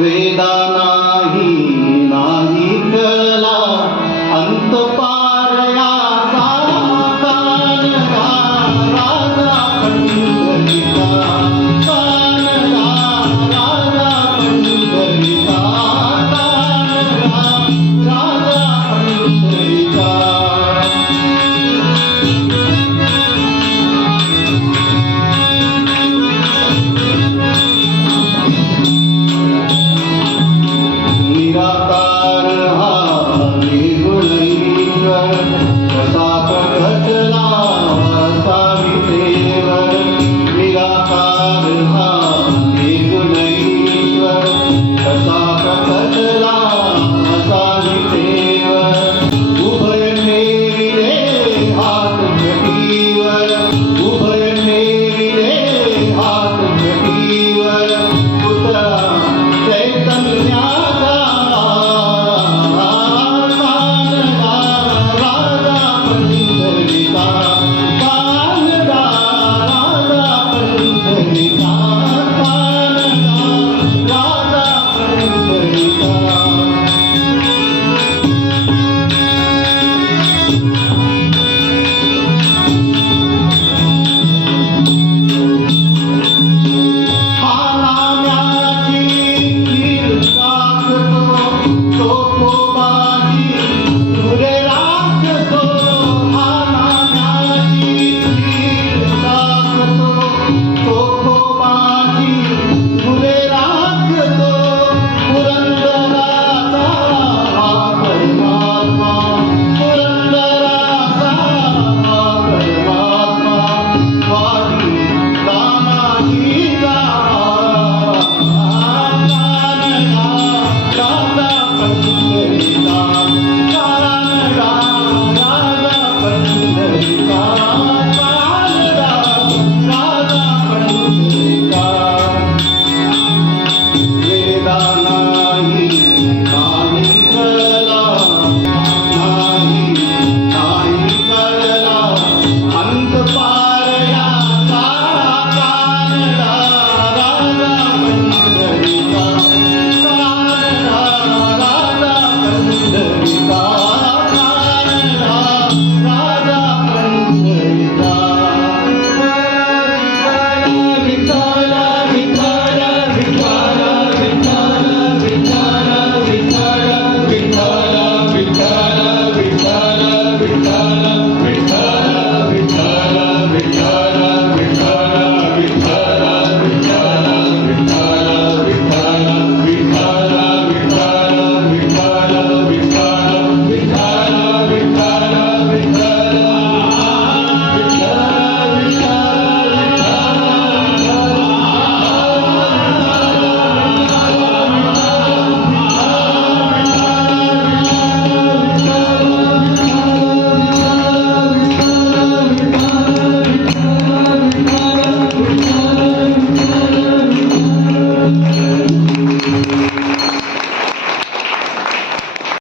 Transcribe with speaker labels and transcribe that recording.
Speaker 1: We.